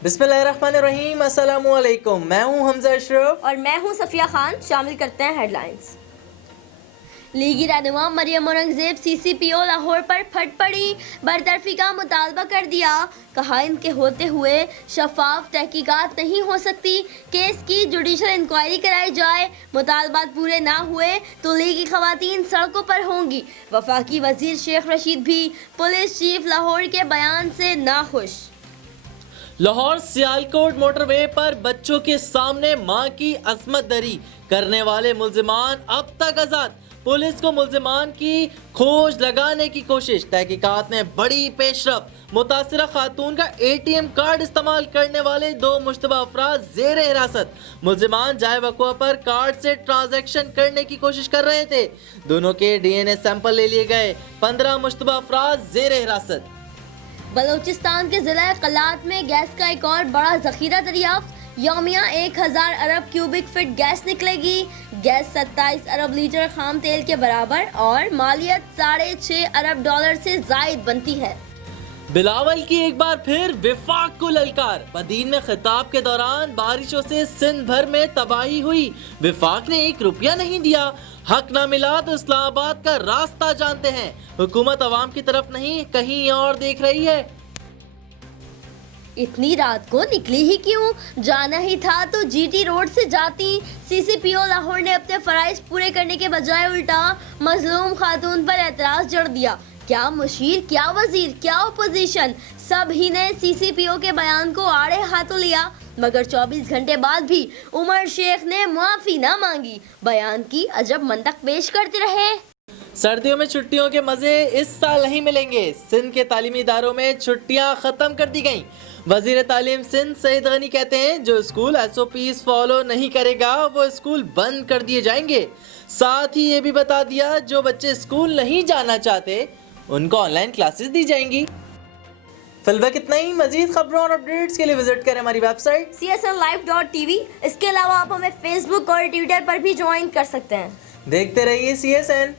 बिस्मिल्लाहिर्रहमानिर्रहीम, अस्सलामु अलैकुम। मैं हूं हमजा अशरफ और मैं हूं सफिया खान। शामिल करते हैं हेडलाइंस। लीगी रहनुमा मरियम औरंगजेब CCPO लाहौर पर फट पड़ी, बरतरफी का मुतालबा कर दिया। कहा इनके होते हुए शफाफ तहकीकात नहीं हो सकती, केस की जुडिशल इंक्वायरी कराई जाए, मुतालबात पूरे ना हुए तो लीगी खवातीन सड़कों पर होंगी। वफाकी वजीर शेख रशीद भी पुलिस चीफ लाहौर के बयान से नाखुश। लाहौर सियालकोट मोटरवे पर बच्चों के सामने मां की अजमत दरी करने वाले मुल्जिमान अब तक आजाद। पुलिस को मुल्जिमान की खोज लगाने की कोशिश, तहकीकात में बड़ी पेशरफ। मुतासिरा खातून का ATM कार्ड इस्तेमाल करने वाले 2 मुश्तबा अफराद जेर हिरासत। मुल्जिमान जाए वक़्वा पर कार्ड से ट्रांजैक्शन करने की कोशिश कर रहे थे। दोनों के DNA सैंपल ले लिए गए। 15 मुश्तबा अफराद जेर हिरासत। बलोचिस्तान के ज़िला कलात में गैस का एक और बड़ा ज़ख़ीरा दरियाफ्त। यौमिया 1000 अरब क्यूबिक फीट गैस निकलेगी। गैस 27 अरब लीटर खाम तेल के बराबर और मालियत $6.5 अरब से ज़ायद बनती है। बिलावल की एक बार फिर विफाक को ललकार। बदीन में खिताब के दौरान बारिशों से सिंध भर में तबाही हुई। विफाक ने 1 रुपया नहीं दिया। हक ना मिला तो इस्लामाबाद का रास्ता जानते हैं। हुकूमत अवाम की तरफ नहीं, कहीं और देख रही है। इतनी रात को निकली ही क्यों? जाना ही था तो GT रोड से जाती। CCPO लाहौर ने अपने फराइज पूरे करने के बजाय उल्टा मजलूम खातून पर एतराज जड़ दिया। क्या मुशीर, क्या वजीर, क्या अपोजिशन, सब ही ने CCPO के बयान को आड़े हाथों लिया। मगर 24 घंटे बाद भी उमर शेख ने मुआफी ना मांगी, बयान की अजब मंतक पेश करते रहे। सर्दियों में छुट्टियों के मजे इस साल नहीं मिलेंगे। सिंध के तालीमी इदारों में छुट्टियां खत्म कर दी गईं। वजीर तालीम सिंध सईद गनी कहते हैं जो स्कूल SOPs फॉलो नहीं करेगा वो स्कूल बंद कर दिए जाएंगे। साथ ही ये भी बता दिया जो बच्चे स्कूल नहीं जाना चाहते उनको ऑनलाइन क्लासेस दी जाएंगी। फिलहाल इतना ही। मजीद खबरों और अपडेट्स के लिए विजिट करें हमारी वेबसाइट csnlive.tv। इसके अलावा आप हमें Facebook और Twitter पर भी ज्वाइन कर सकते हैं। देखते रहिए CSN।